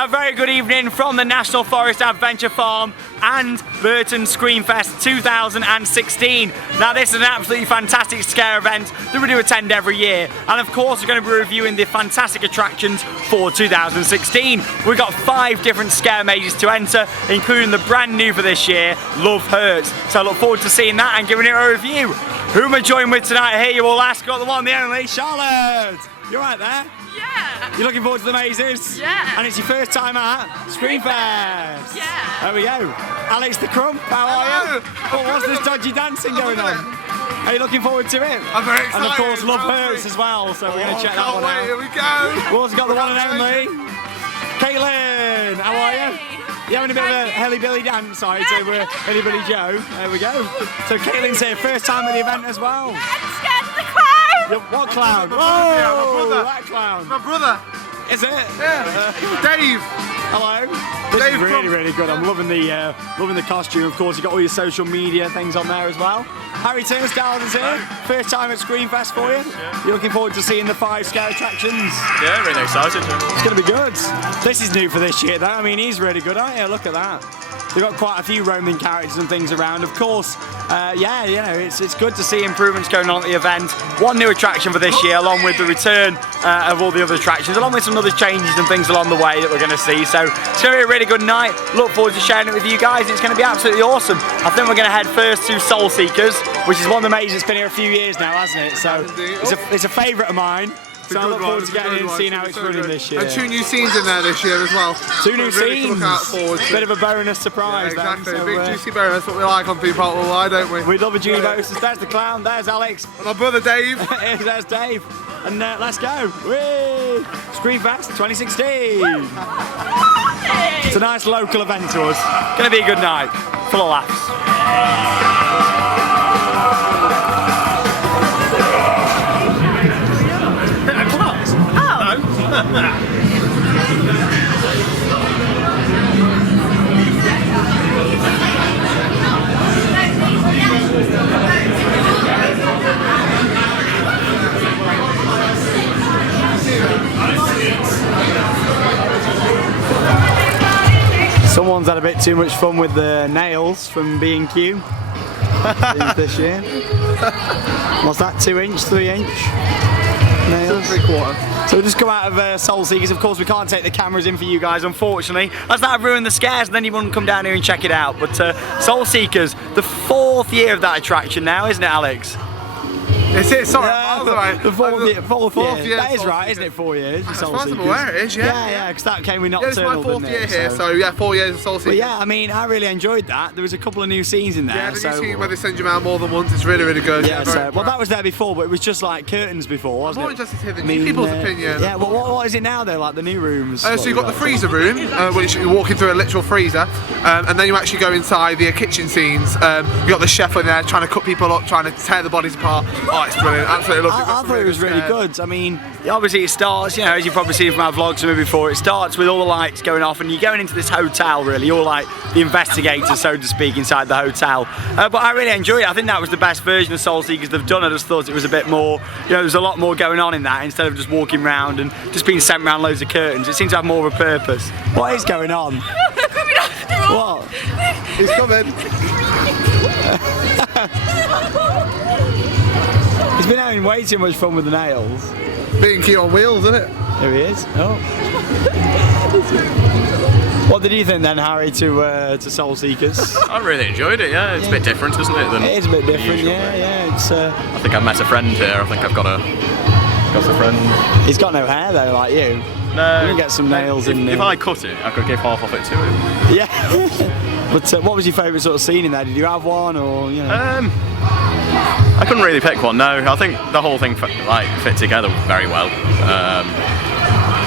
A very good evening from the National Forest Adventure Farm and Burton Screamfest 2016. Now this is an absolutely fantastic scare event that we do attend every year, and of course we're going to be reviewing the fantastic attractions for 2016. We've got 5 different scare mazes to enter, including the brand new for this year, Love Hurts. So I look forward to seeing that and giving it a review. Who am I joined with tonight? I hear you all ask. Got the one, the only, Charlotte. You right there? Yeah. You looking forward to the mazes? Yeah. And it's your first time at Screamfest? Yeah. There we go. Alex the Crump, how are you? Oh, what's this dodgy dancing going on? Are you looking forward to it? I'm very excited. And of course Love Hurts as well, so we're going to check that one out. Here we go. We've also got the one and only Caitlin, how are you? You having a bit of a Helly Billy dance side to Helly Billy Joe? There we go. So Caitlin's here, first time at the event as well. I'm scared of the clown. What clown? My brother. That clown. My brother. Is it? Yeah. Dave. Hello. This is really good. I'm loving the costume. Of course, you got all your social media things on there as well. Harry Turnstile is here. First time at Screamfest for you. Yeah. You're looking forward to seeing the 5 scare attractions. Yeah, really excited. It's going to be good. This is new for this year, though. I mean, he's really good, aren't you? Look at that. They've got quite a few roaming characters and things around. Of course, yeah, you know, it's good to see improvements going on at the event. One new attraction for this year, along with the return of all the other attractions, along with some other changes and things along the way that we're going to see. So it's going to be a really good night. Look forward to sharing it with you guys. It's going to be absolutely awesome. I think we're going to head first to Seekerz, which is one of the mazes that's been here a few years now, hasn't it? So it's a favourite of mine. So I look forward to getting in and seeing how it's running this year. And 2 new scenes in there this year as well. 2 new really scenes. Look out forward to. Bit of a bonus surprise. Yeah, exactly. Then. So, big juicy bonus. That's what we like on Theme Park Worldwide, don't we? We love a juicy bonus. There's the clown. There's Alex. And my brother Dave. There's Dave. And let's go. Whee! Screamfest 2016. It's a nice local event to us. Gonna be a good night. Full of laughs. Someone's had a bit too much fun with the nails from B&Q this year. What's that, 2-inch, 3-inch nails? 3/4. So we'll just come out of Soul Seekers. Of course, we can't take the cameras in for you guys, unfortunately, as that would ruin the scares, and then you wouldn't come down here and check it out. But Soul Seekers, the 4th year of that attraction now, isn't it, Alex? It's it, sorry. The 4th year. That is right, Seekers. isn't it? 4 years. As far as I'm aware, it is, yeah. Yeah, because that came with Yeah, this is my Nocturnal, 4th year didn't it? here, so yeah, 4 years of Soul Seekers. But yeah, I mean, I really enjoyed that. There was a couple of new scenes in there. Yeah, the so, new scene where they send you around more than once, it's really, really good. Yeah, so, well, that was there before, but it was just like curtains before, wasn't I'm more it? interested to hear the new people's opinion. Yeah, well, what is it now, though, like the new rooms? So you've got the freezer room, which you're walking through a literal freezer, and then you actually go inside the kitchen scenes. You've got the chef in there trying to cut people up, trying to tear the bodies apart. Oh, it's brilliant, absolutely lovely. I thought it was really good. I mean, obviously it starts, you know, as you've probably seen from our vlogs from before, it starts with all the lights going off and you're going into this hotel, really. You're like the investigator, so to speak, inside the hotel. But I really enjoyed it. I think that was the best version of Soul Seekers they've done. I just thought it was a bit more, you know, there's a lot more going on in that instead of just walking around and just being sent around loads of curtains. It seems to have more of a purpose. What is going on? What? He's coming. He's been having way too much fun with the nails. B&Q on wheels, isn't it? There he is. Oh. What did you think then, Harry, to Soul Seekers? I really enjoyed it, yeah. It's a bit different, isn't it? Than it is a bit different, usual, yeah. It's, I think I've met a friend here. I think I've got a friend. He's got no hair though, like you. No. You can get some nails in there. If I cut it, I could give half of it to him. Yeah. But what was your favourite sort of scene in there? Did you have one, or you know? I couldn't really pick one. No, I think the whole thing fit together very well.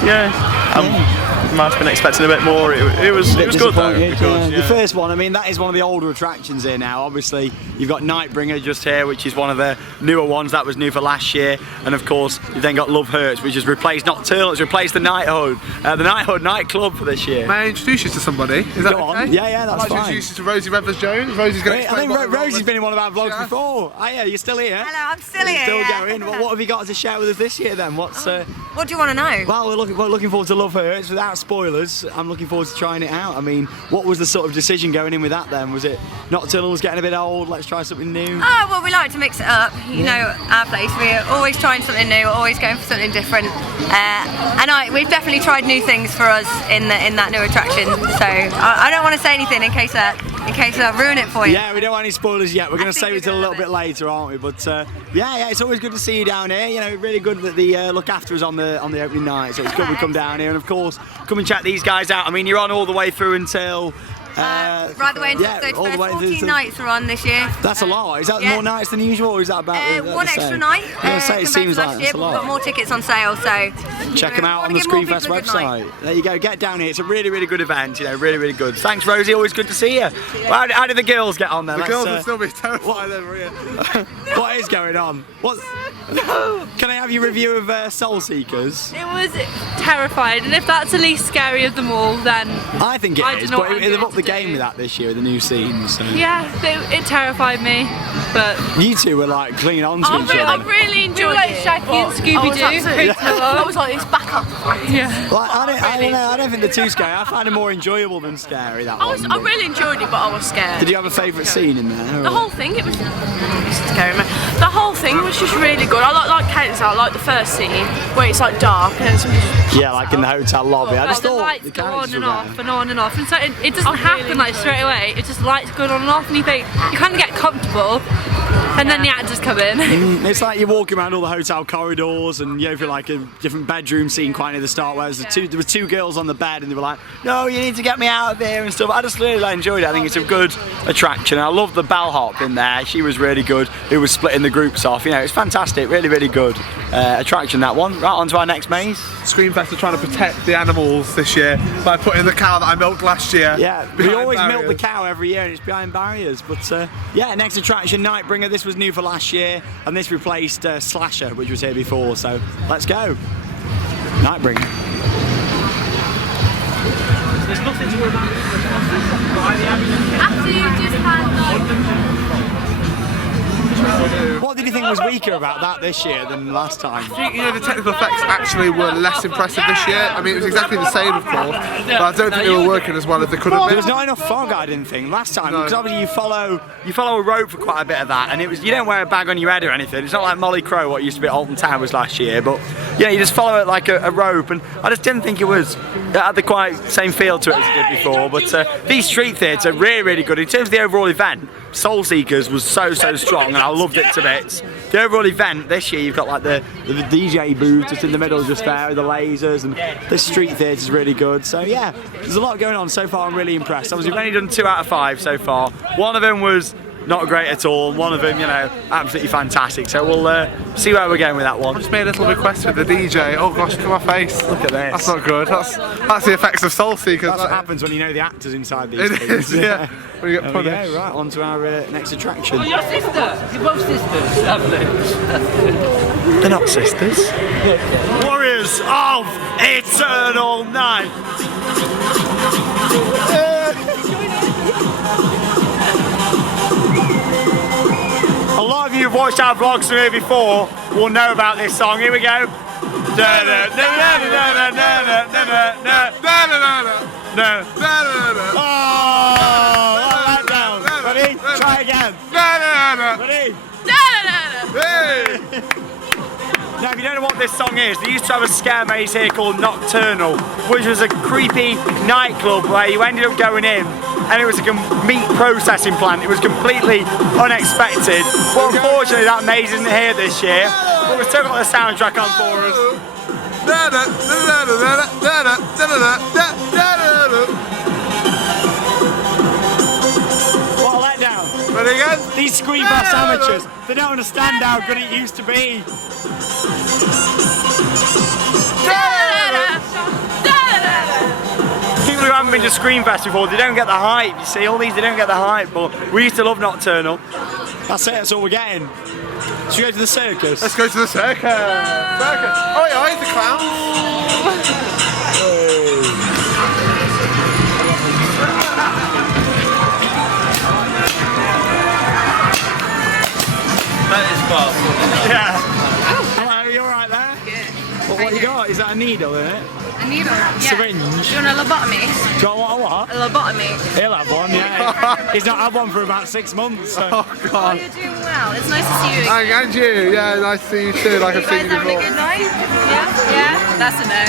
Yeah. I might have been expecting a bit more. It was good though. Because, The first one, I mean, that is one of the older attractions here now. Obviously, you've got Nightbringer just here, which is one of the newer ones. That was new for last year. And of course, you've then got Love Hurts, which has replaced Nocturnal. It's replaced the Nighthud, the Nighthud nightclub for this year. May I introduce you to somebody? Is that okay? Yeah, that's fine. I'd like to introduce you to Rosie Revers-Jones. Rosie's going to explain. I think Rosie's been in one of our vlogs before. Oh yeah, you're still here. Hello, I'm still here. Still going. What have you got to share with us this year then? What's? What do you want to know? Well, we're looking forward to Love Hurts with without spoilers, I'm looking forward to trying it out. I mean, what was the sort of decision going in with that then? Was it Nocturnal was getting a bit old, let's try something new? Oh, well, we like to mix it up. You know, our place, we're always trying something new, always going for something different. And we've definitely tried new things for us in that new attraction. So I don't want to say anything in case I ruin it for you. Yeah, we don't want any spoilers yet. We're going to save it till a little bit later, aren't we? But yeah, it's always good to see you down here. You know, really good that the look after us on the opening night. So it's good we come down here, and of course, come and check these guys out. I mean, you're on all the way through until. Right the way into the 31st, 14 nights are on this year. That's a lot. Is that more nights than usual, or is that about one extra night? I say it seems like that's a lot. We've got more tickets on sale, so check them out on the Screamfest website. There you go. Get down here. It's a really, really good event. You know, really, really good. Thanks, Rosie. Always good to see you. Well, how did the girls get on there? The girls will still be terrified over here. What is going on? Can I have your review of Soul Seekers? It was terrifying, and if that's the least scary of them all, then I think it is. But they've upped the game with that this year, the new scenes. So. Yeah, it terrified me. But you two were like clinging on to each other. I really enjoyed it. Shaggy and Scooby Doo. I was like, it's back up. Yeah. Like, I don't know. I don't think they're too scary. I find it more enjoyable than scary. That one. I really enjoyed it, but I was scared. Did you have a favourite scene in there? The whole thing, it was scary. The whole thing was just really good. I like Kate's out, like the first scene where it's like dark and it's yeah, like in the hotel lobby. I just the thought lights the go on and were off and on and off, and so it doesn't happen like straight away. It's just lights going on and off, and you think you kind of get comfortable, and then the actors come in. It's like you're walking around all the hotel corridors, and you know, for like a different bedroom scene quite near the start, where there were two girls on the bed, and they were like, "No, you need to get me out of here" and stuff. I just really enjoyed it. I think it's a good attraction. I love the bellhop in there. She was really good. Who was splitting the groups off. You know, it's fantastic. Really, really good attraction, that one. Right, on to our next maze. Screamfest are trying to protect the animals this year by putting the cow that I milked last year. Yeah, we always milk the cow every year, and it's behind barriers. But yeah, next attraction, Nightbringer. This was new for last year, and this replaced Slasher, which was here before. So let's go, Nightbringer. There's nothing to worry about. After you just had What did you think was weaker about that this year than last time? I think, you know, the technical effects actually were less impressive this year. I mean, it was exactly the same, of course, but I don't think they were working as well as they could have been. There was not enough fog, I didn't think, last time, because obviously you follow a rope for quite a bit of that, and you don't wear a bag on your head or anything. It's not like Molly Crow, what used to be at Alton Towers last year, but yeah, you just follow it like a rope, and I just didn't think it had the quite same feel to it as it did before. But these street theatres are really, really good in terms of the overall event. Soul Seekers was so strong, and I loved it to bits. The overall event this year, you've got like the DJ booth just in the middle, just there with the lasers, and this street theatre is really good. So yeah, there's a lot going on so far. I'm really impressed. Obviously, we've only done 2 out of 5 so far. One of them was not great at all. One of them, you know, absolutely fantastic. So we'll see where we're going with that one. I just made a little request with the DJ. Oh gosh, look at my face. Look at this. That's not good. That's the effects of Soul Seekers. That's what happens when you know the actors inside these things. It is, yeah. When you get punished. There we go, right, on to our next attraction. Oh, your sister! You're both sisters. Lovely. They're not sisters. Warriors of Eternal Night. A lot of you who've watched our vlogs from here before will know about this song. Here we go. Ready? Try again. Ready? Now, if you don't know what this song is, they used to have a scare maze here called Nocturnal, which was a creepy nightclub where you ended up going in, and it was a meat processing plant. It was completely unexpected. But unfortunately, that maze isn't here this year, but we've still got the soundtrack on for us. What a letdown. Ready again? These Screamfest amateurs, they don't understand how good it used to be. People who haven't been to Screamfest before, they don't get the hype. You see, all these, they don't get the hype, but we used to love Nocturnal. That's it, that's all we're getting. Should we go to the circus? Let's go to the circus. Oh yeah, here's the clowns. That is fast. Yeah. Hello, you alright there? Good. What you got? Is that a needle in it? A needle. Yeah. Syringe. Do you want a lobotomy? Do you want what? A lobotomy. He'll have one, yeah. He's not had one for about 6 months, so. Oh Oh, God. you're doing well. It's nice to see you again. And you, yeah, nice to see you too. Like I've You seen guys you having a before. good night? Yeah? Yeah? That's a no.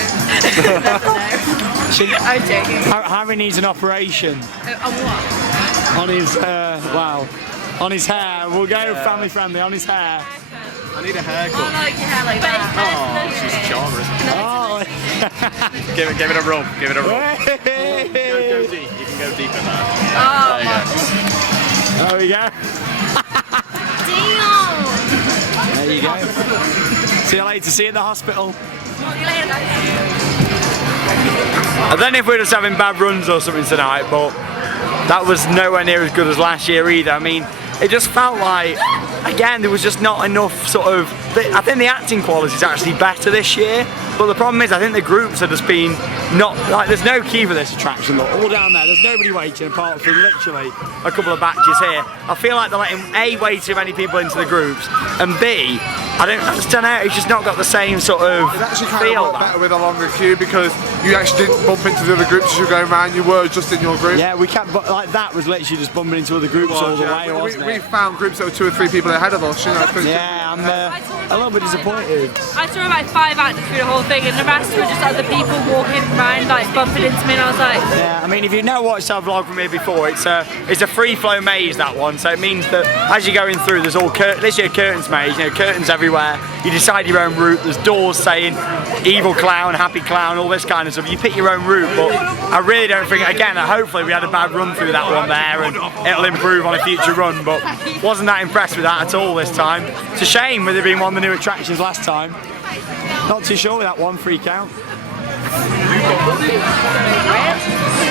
That's a no. I'm joking. Harry needs an operation On what? on his, wow, on his hair. We'll go family friendly, on his hair. I need a haircut. I like your hair like that. Oh, she's charming. Oh, Give it a rub. Give it a rub. Go hey. deep. You can go deep in that. Oh, There you go. There we go. damn. There you go. See you later. See you at the hospital. See you later, guys. I don't know if we're just having bad runs or something tonight, but that was nowhere near as good as last year either. I mean, it just felt like, again, there was just not enough sort of. I think the acting quality is actually better this year, but the problem is I think the groups have just been not like. There's no queue for this attraction. Look, all down there. There's nobody waiting apart from literally a couple of batches here. I feel like they're letting A, way too many people into the groups, and B, I just don't know. It's just not got the same sort of It actually kind feel. of worked better with a longer queue because you actually didn't bump into the other groups as you were going around. You were just in your group. Yeah, we kept, but like that was literally just bumping into other groups all the way, wasn't we it? found groups that were 2 or 3 people ahead of us. You know, Yeah, I'm a little bit disappointed. I saw about 5 actors through the whole thing, and the rest were just other people walking around, like bumping into me, and I was like, Yeah, I mean, if you've now watched our vlog from here before, it's a free flow maze, that one. So it means that as you're going through, there's all literally a curtains maze. You know, curtains everywhere. You decide your own route. There's doors saying evil clown, happy clown, all this kind of stuff. You pick your own route, but I really don't think. Again, hopefully we had a bad run through that one there, and it'll improve on a future run. But wasn't that impressed with that at all this time. It's a shame with it being one of the new attractions last time. Not too sure with that one freak out.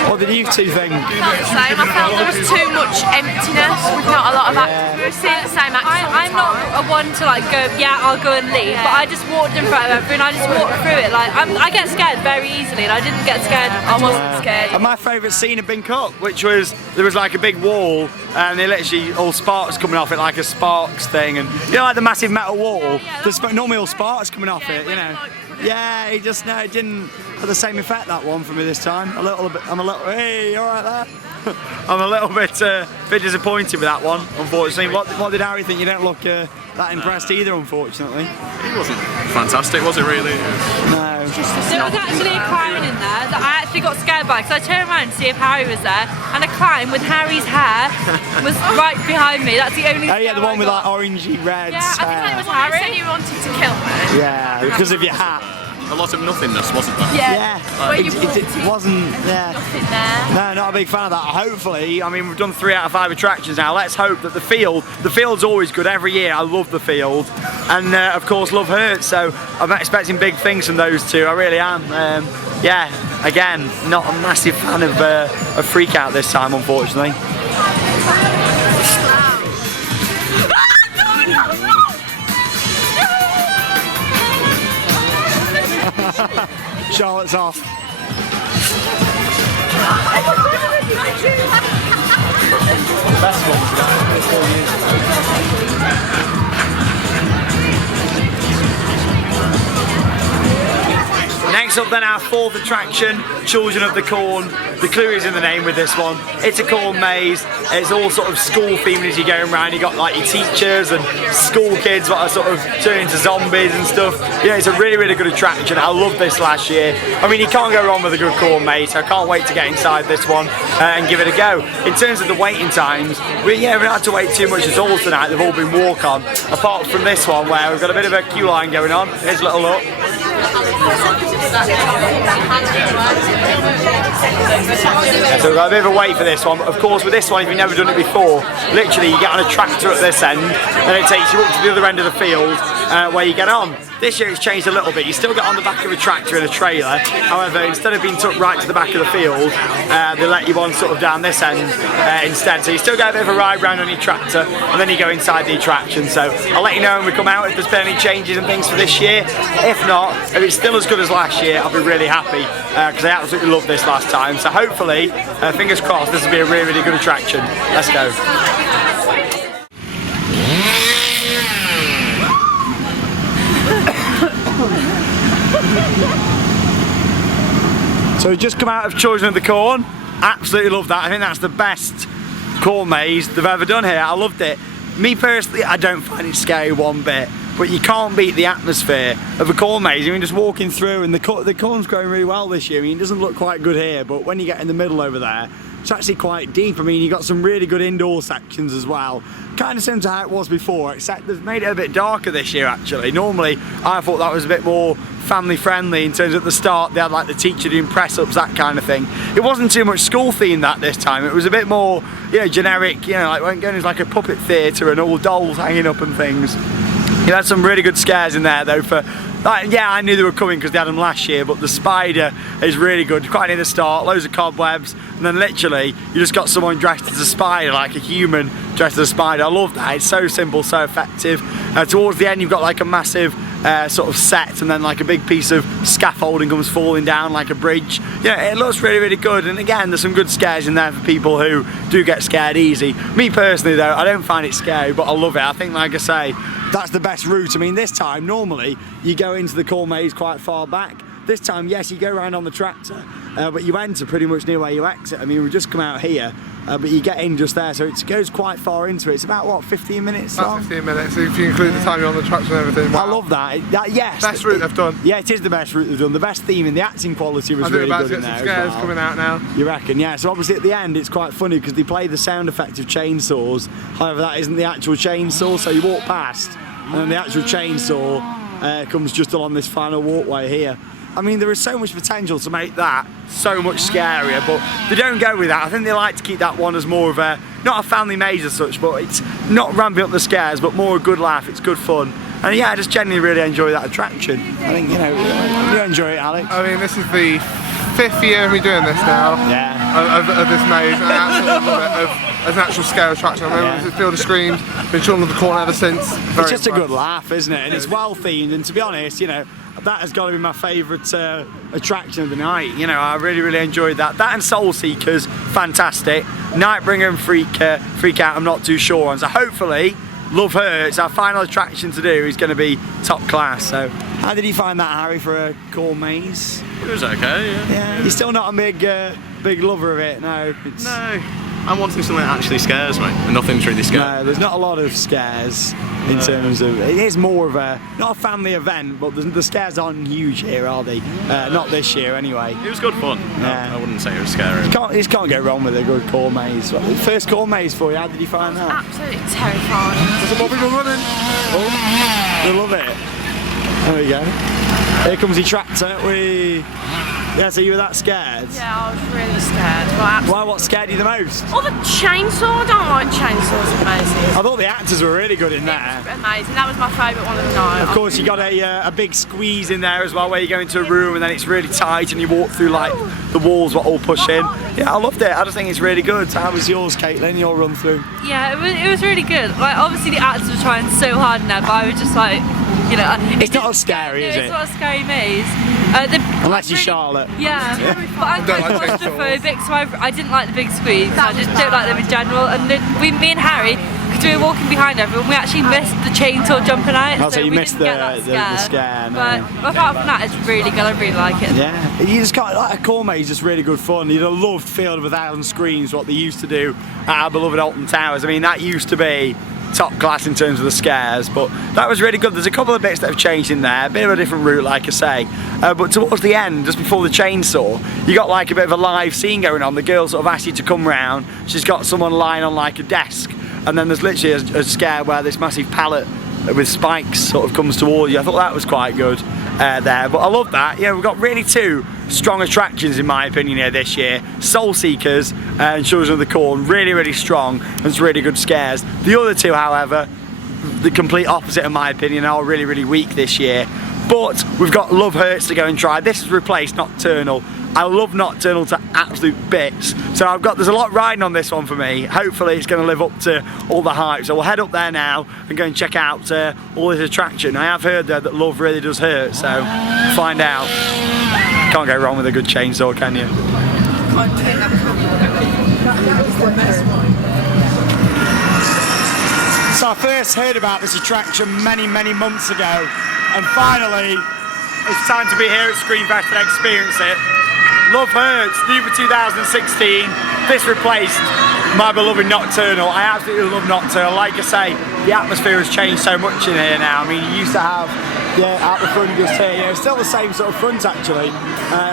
What did you two think? I felt the same. I felt there was too much emptiness with not a lot of actors. We were seeing the same actors. I'm not a one to like go, yeah, I'll go and leave, but I just walked in front of everyone, I just walked through it. Like, I get scared very easily, and I didn't get scared. I wasn't scared. And my favourite scene had been cut, which was there was like a big wall, and they literally all sparks coming off it, like a sparks thing, and you know, like the massive metal wall. There's normally all sparks coming off it, you know. Yeah, it didn't have the same effect, that one, for me this time. I'm a little, hey, you alright there? I'm a little bit disappointed with that one, unfortunately. What did Harry think? You don't look that impressed either, unfortunately. It wasn't fantastic, was it really? No. There was actually a clown in there that I actually got scared by, because I turned around to see if Harry was there, and a clown with Harry's hair was right behind me. That's the only Oh yeah, the one with like got. orangey red Yeah, I think it was hair. Harry. said you wanted to kill me. Yeah, because of your hat. A lot of nothingness, wasn't there? Yeah, Where you it wasn't. Yeah. nothing there. No, not a big fan of that. Hopefully, I mean, we've done 3 out of 5 attractions now. Let's hope that the field's always good every year. I love the field, and of course, love Hertz. So I'm expecting big things from those two. I really am. Yeah, again, not a massive fan of Freak Out this time, unfortunately. Charlotte's off. Best Next up then, our 4th attraction, Children of the Corn. The clue is in the name with this one. It's a corn maze. It's all sort of school themed as you're going around. You got like your teachers and school kids that are sort of turning into zombies and stuff. Yeah, it's a really, really good attraction. I loved this last year. I mean, you can't go wrong with a good corn maze, so I can't wait to get inside this one and give it a go. In terms of the waiting times, we haven't had to wait too much at all tonight. They've all been walk-on, apart from this one where we've got a bit of a queue line going on. Here's a little look. So we've got a bit of a wait for this one, but of course with this one, if you've never done it before, literally you get on a tractor at this end and it takes you up to the other end of the field where you get on. This year it's changed a little bit. You still get on the back of a tractor in a trailer, however instead of being took right to the back of the field, they let you on sort of down this end instead. So you still get a bit of a ride round on your tractor and then you go inside the attraction. So I'll let you know when we come out if there's been any changes and things for this year. If not, if it's still as good as last year, I'll be really happy because I absolutely loved this last time. So hopefully, fingers crossed, this will be a really, really good attraction. Let's go. So we've just come out of Children of the Corn. Absolutely love that. I think that's the best corn maze they've ever done here. I loved it. Me personally, I don't find it scary one bit, but you can't beat the atmosphere of a corn maze. I mean, just walking through, and the corn's growing really well this year. I mean, it doesn't look quite good here, but when you get in the middle over there, it's actually quite deep. I mean, you've got some really good indoor sections as well. Kind of similar to how it was before, except they've made it a bit darker this year, actually. Normally, I thought that was a bit more family friendly in terms of at the start, they had like the teacher doing press ups, that kind of thing. It wasn't too much school themed that this time. It was a bit more, you know, generic, you know, like going as like a puppet theatre and all dolls hanging up and things. You had some really good scares in there though for, like, yeah, I knew they were coming because they had them last year, but the spider is really good, quite near the start, loads of cobwebs, and then literally you just got someone dressed as a spider, like a human dressed as a spider. I love that, it's so simple, so effective. Towards the end you've got like a massive sort of set, and then like a big piece of scaffolding comes falling down like a bridge. Yeah, it looks really, really good, and again there's some good scares in there for people who do get scared easy. Me personally though, I don't find it scary, but I love it. I think, like I say, that's the best route. I mean, this time normally you go into the corn maze quite far back. This time, yes, you go around on the tractor, but you enter pretty much near where you exit. I mean, we've just come out here, but you get in just there, so it goes quite far into it. It's about, what, 15 minutes long? About 15 minutes, if you include the time you're on the tractor and everything. Wow. I love that. Yes. Best route they've done. Yeah, it is the best route they've done. The best theming, the acting quality was really good in there. I think we're about to get some scares coming out now. You reckon? Yeah, so obviously at the end it's quite funny because they play the sound effect of chainsaws. However, that isn't the actual chainsaw, so you walk past and then the actual chainsaw comes just along this final walkway here. I mean, there is so much potential to make that so much scarier, but they don't go with that. I think they like to keep that one as more of a, not a family maze as such, but it's not ramping up the scares, but more a good laugh, it's good fun. And yeah, I just genuinely really enjoy that attraction. I think, you know, you enjoy it, Alex. I mean, this is the 5th year we're doing this now. Yeah. Of this maze, and I absolutely love it. As an actual scare attraction. I remember it Field of Screams, been Children of the Corn ever since. It's just a good laugh, isn't it? And it's well themed, and to be honest, you know, that has got to be my favourite attraction of the night. You know, I really, really enjoyed that. That and Soul Seekerz, fantastic. Nightbringer and Freak Out, I'm not too sure on. So hopefully, Love Hurts, our final attraction to do, is going to be top class. So, how did you find that, Harry, for a corn maze? It was okay, yeah. Yeah, you're still not a big lover of it, no? No. I'm wanting something that actually scares me, and nothing's really scary. No, there's not a lot of scares in terms of, it is more of a, not a family event, but the scares aren't huge here, are they? Not this year anyway. It was good fun. Yeah. I wouldn't say it was scary. You just can't go wrong with a good corn maze. First corn maze for you, how did you find that? Absolutely terrifying. There's a lot of people running. Oh, they love it. There we go. Here comes your tractor. Yeah, so you were that scared? Yeah, I was really scared. Why? What scared you the most? Oh, the chainsaw. I don't like chainsaws in mazes. I thought the actors were really good in there. Amazing. That was my favourite one of the night. Of course, you got a big squeeze in there as well, where you go into a room and then it's really tight and you walk through like the walls were all pushing. Yeah, I loved it. I just think it's really good. So how was yours, Caitlin? Your run through? Yeah, it was really good. Like, obviously the actors were trying so hard in there, but I was just like, you know, it's not as scary, is it? It's not a scary maze. Unless you're Charlotte. Yeah, but I'm quite claustrophobic, so I didn't like the big squeeze. I just don't like them in general. And then me and Harry, because we were walking behind everyone, we actually missed the chainsaw jumping out. So you we missed didn't get that the scare. No. But apart from that, it's really good. I really like it. Yeah, you just can't, like a corn maze is just really good fun. You'd have loved Field of 1,000 Screams, what they used to do at our beloved Alton Towers. I mean, that used to be top class in terms of the scares, but that was really good. There's a couple of bits that have changed in there, a bit of a different route, like I say, but towards the end, just before the chainsaw, you got like a bit of a live scene going on. The girl sort of asked you to come round, she's got someone lying on like a desk, and then there's literally a scare where this massive pallet with spikes sort of comes towards you. I thought that was quite good there, but I love that. Yeah, we've got really two strong attractions in my opinion here this year. Soul Seekerz and Children of the Corn, really, really strong and it's really good scares. The other two, however, the complete opposite in my opinion, are really, really weak this year. But we've got Love Hurts to go and try. This has replaced Nocturnal. I love Nocturnal to absolute bits. So there's a lot riding on this one for me. Hopefully it's going to live up to all the hype. So we'll head up there now and go and check out all this attraction. I have heard that love really does hurt, so find out. Can't go wrong with a good chainsaw, can you? So I first heard about this attraction many, many months ago, and finally it's time to be here at Screamfest and experience it. Love Hurts, new for 2016. This replaced my beloved Nocturnal. I absolutely love Nocturnal. Like I say, the atmosphere has changed so much in here now. I mean, you used to have, out the front just here, you know, still the same sort of front actually.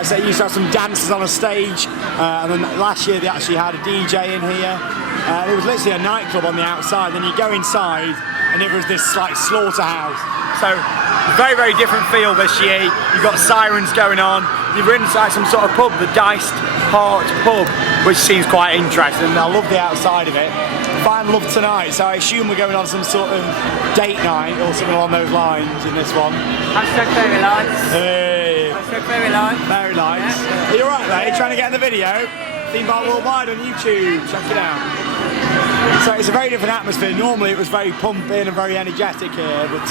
So you used to have some dancers on a stage, and then last year they actually had a DJ in here. It was literally a nightclub on the outside. Then you go inside, and it was this like slaughterhouse. So very, very different feel this year. You've got sirens going on. You're inside some sort of pub, the Diced Heart pub, which seems quite interesting. I love the outside of it. Find love tonight, so I assume we're going on some sort of date night or something along those lines in this one. Hashtag fairy lights. Hey. Hashtag fairy lights. Fairy lights. Yeah. Are you alright, mate? Trying to get in the video? Theme Park Worldwide on YouTube. Check it out. So it's a very different atmosphere. Normally it was very pumping and very energetic here, but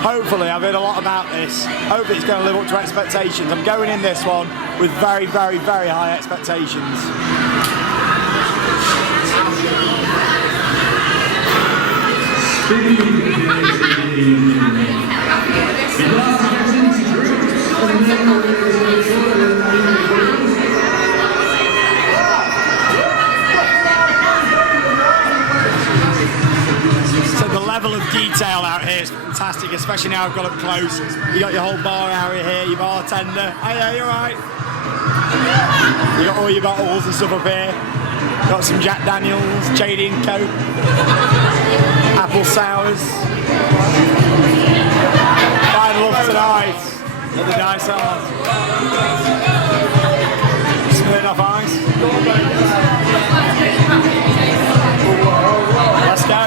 hopefully, I've heard a lot about this. Hopefully it's going to live up to expectations. I'm going in this one with very, very, very high expectations. Level of detail out here is fantastic, especially now I've got up close. You got your whole bar area here, your bartender. Oh yeah, you're right. You got all your bottles and stuff up here. Got some Jack Daniels, JD and Coke, apple sours. Find love tonight at the Dice Heart. Smirnoff Ice. Let's go.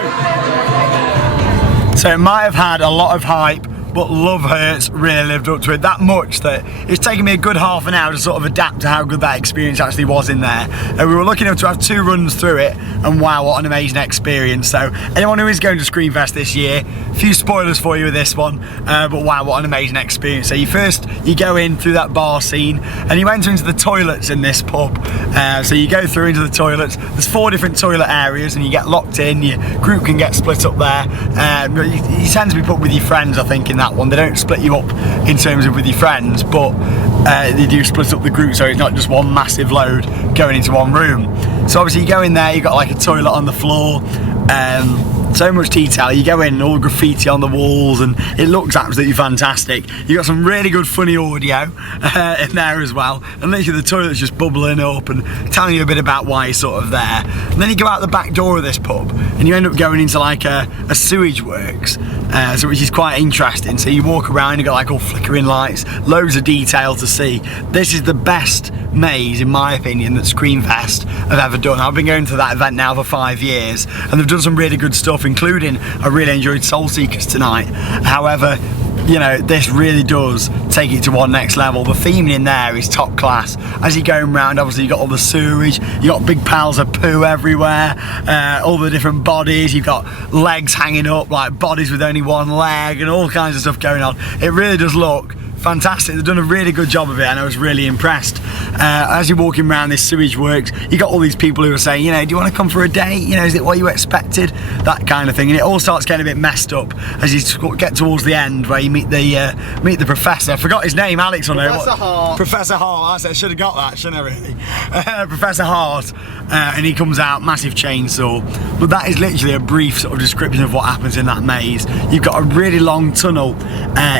So it might have had a lot of hype, but Love Hurts really lived up to it that much that it's taken me a good half an hour to sort of adapt to how good that experience actually was in there. We were lucky enough to have 2 runs through it, and wow, what an amazing experience. So anyone who is going to Screamfest this year, a few spoilers for you with this one, but wow, what an amazing experience. So you go in through that bar scene and you enter into the toilets in this pub. So you go through into the toilets. There's 4 different toilet areas and you get locked in. Your group can get split up there. You tend to be put with your friends, I think, in that one. They don't split you up in terms of with your friends, but they do split up the group, so it's not just one massive load going into one room. So obviously you go in there, you've got like a toilet on the floor, so much detail. You go in, all graffiti on the walls, and it looks absolutely fantastic. You've got some really good funny audio in there as well, and literally the toilet's just bubbling up and telling you a bit about why you're sort of there. And then you go out the back door of this pub and you end up going into like a sewage works, so which is quite interesting. So you walk around, you've got like all flickering lights, loads of detail to see. This is the best maze, in my opinion, that Screamfest have ever done. I've been going to that event now for 5 years, and they've done some really good stuff, including I really enjoyed Seekerz tonight. However, you know, this really does take it to one next level. The theming in there is top class. As you're going around, obviously you got all the sewerage, you got big piles of poo everywhere, all the different bodies, you've got legs hanging up, like bodies with only one leg, and all kinds of stuff going on. It really does look fantastic. They've done a really good job of it, and I was really impressed. As you're walking around this sewage works, you got all these people who are saying, you know, do you want to come for a date? You know, is it what you expected? That kind of thing. And it all starts getting a bit messed up as you get towards the end where you meet the professor. I forgot his name, Alex. Professor Hart. Professor Hart. I should have got that, shouldn't I really? Professor Hart, and he comes out, massive chainsaw. But that is literally a brief sort of description of what happens in that maze. You've got a really long tunnel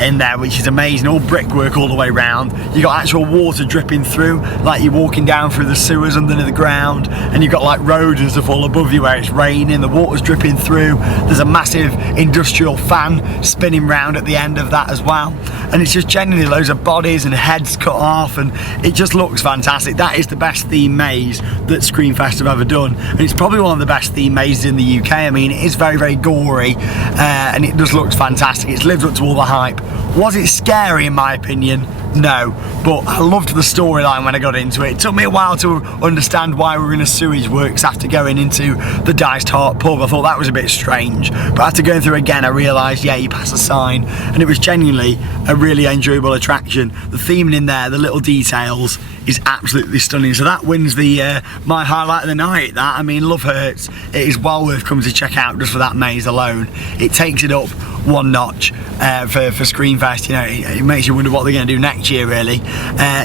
in there, which is amazing. All brickwork all the way round. You got actual water dripping through, like you're walking down through the sewers under the ground, and you've got like roads and stuff all above you where it's raining, the water's dripping through. There's a massive industrial fan spinning round at the end of that as well, and it's just genuinely loads of bodies and heads cut off, and it just looks fantastic. That is the best theme maze that Screamfest have ever done, and it's probably one of the best theme mazes in the UK. I mean, it is very, very gory, and it just looks fantastic. It's lived up to all the hype. Was it scary in my opinion? No, but I loved the storyline when I got into it. It took me a while to understand why we were in a sewage works after going into the Diced Heart pub. I thought that was a bit strange, but after going through again I realised, yeah, you pass a sign, and it was genuinely a really enjoyable attraction. The theming in there, the little details, is absolutely stunning. So that wins the my highlight of the night. That, I mean, Love Hurts. It is well worth coming to check out just for that maze alone. It takes it up one notch for Screamfest. You know, it makes you wonder what they're going to do next next year really.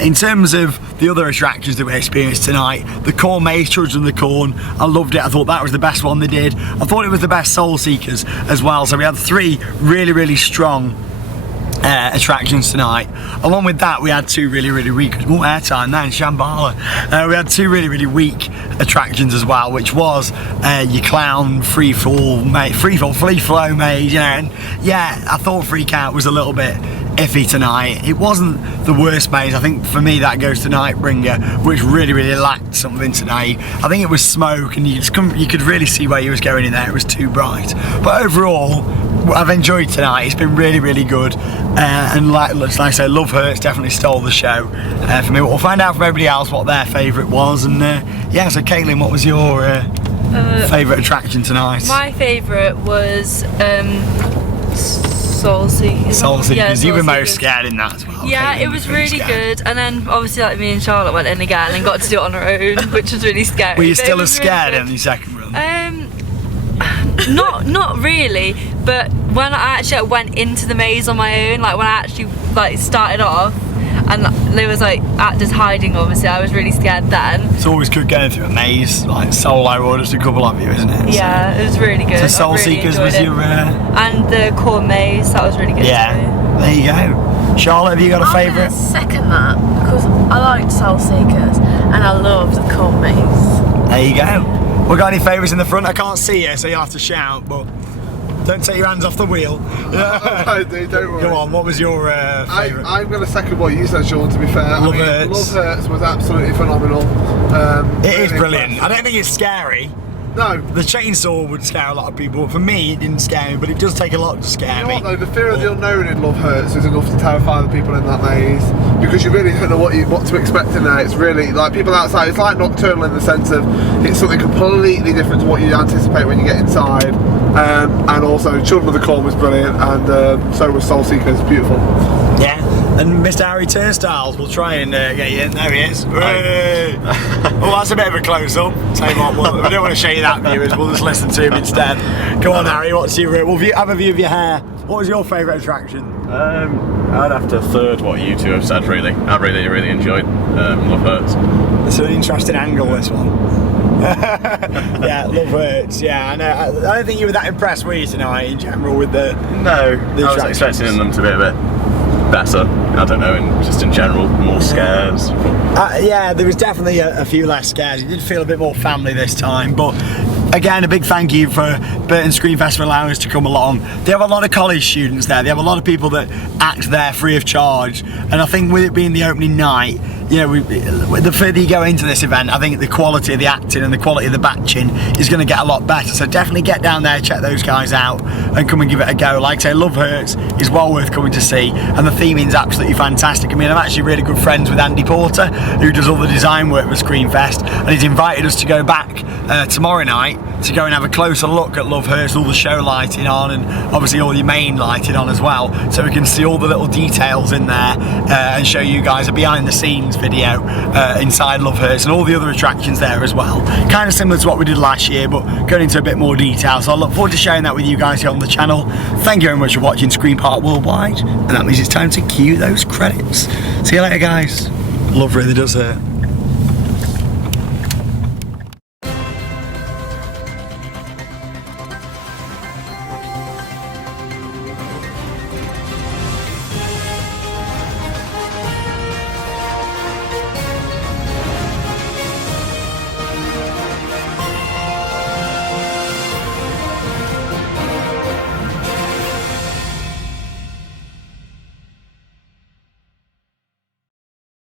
In terms of the other attractions that we experienced tonight, the Corn Maze, Children of the Corn, I loved it. I thought that was the best one they did. I thought it was the best Soul Seekers as well. So we had 3 really strong attractions tonight. Along with that, we had 2 really weak airtime there in Shambhala. We had 2 really weak attractions as well, which was your clown free flow maze, you know. And yeah, I thought Freak Out was a little bit iffy tonight. It wasn't the worst maze. I think for me that goes to Nightbringer, which really lacked something tonight. I think it was smoke, and you could really see where he was going in there. It was too bright. But overall, I've enjoyed tonight. It's been really good. And like I say, Love Hurts definitely stole the show for me. We'll find out from everybody else what their favourite was. And yeah, so Caitlin, what was your favourite attraction tonight? My favourite was Soul Seekers. Soul Seekers. Yeah, You were Soul most Seekers. scared in that as well. Yeah, Caitlin it was really scared. good. And then obviously like me and Charlotte went in again and got to do it on our own, which was really scary. Were you But it still was as really scared good. in the second run? Not really, but when I actually went into the maze on my own, like when I actually like started off and there was like actors hiding, obviously I was really scared then. It's always good going through a maze, like solo or just a couple of you, isn't it? Yeah, it was really good. So Soul I really Seekers enjoyed was it. your and the Corn Maze, that was really good yeah, too. there you go. Charlotte, have you got a favourite? Second that, because I liked Soul Seekers and I loved the Corn Maze. There you go. We got any favourites in the front? I can't see you, so you'll have to shout, but don't take your hands off the wheel. I do, don't worry. Go on, what was your favourite? I'm going to second what you said, Sean, to be fair. Love Hurts. Love Hurts was absolutely phenomenal. It is really brilliant. impressive. I don't think it's scary. No. The chainsaw would scare a lot of people. For me, it didn't scare me, but it does take a lot to scare You know me. what though, the fear of the unknown in Love Hurts is enough to terrify the people in that maze, because you really don't know what to expect in there. It's really like people outside, it's like Nocturnal in the sense of it's something completely different to what you anticipate when you get inside. And also Children of the Corn was brilliant, and so was Soul Seekers, beautiful. Yeah, and Mr. Harry Turnstiles will try and get you in. There he is. Hey. Well, that's a bit of a close-up. Tell you what, we don't want to show you that, viewers. We'll just listen to him instead. Come on, Harry. What's your? We'll have a view of your hair. What was your favourite attraction? I'd have to third what you two have said. Really, I really enjoyed Love Hurts. It's an interesting angle, this one. Yeah, Love Hurts. Yeah, I know. I don't think you were that impressed, were you, tonight in general with the? No, The I was attractions. expecting them to be a bit better. I don't know, and just in general, more scares. Yeah, there was definitely a few less scares. It did feel a bit more family this time, but again, a big thank you for Burton Screamfest for allowing us to come along. They have a lot of college students there. They have a lot of people that act there free of charge, and I think with it being the opening night, you know, the further you go into this event, I think the quality of the acting and the quality of the batching is going to get a lot better. So definitely get down there, check those guys out, and come and give it a go. Like I say, Love Hurts is well worth coming to see, and the theming's absolutely fantastic. I mean, I'm actually really good friends with Andy Porter, who does all the design work for Screamfest, and he's invited us to go back tomorrow night to go and have a closer look at Love Hurts, all the show lighting on, and obviously all your main lighting on as well, so we can see all the little details in there and show you guys a behind the scenes video inside Love Hurts and all the other attractions there as well. Kind of similar to what we did last year, but going into a bit more detail. So I look forward to sharing that with you guys here on the channel. Thank you very much for watching Scream Park Worldwide, and that means it's time to cue those credits. See you later, guys. Love really does hurt.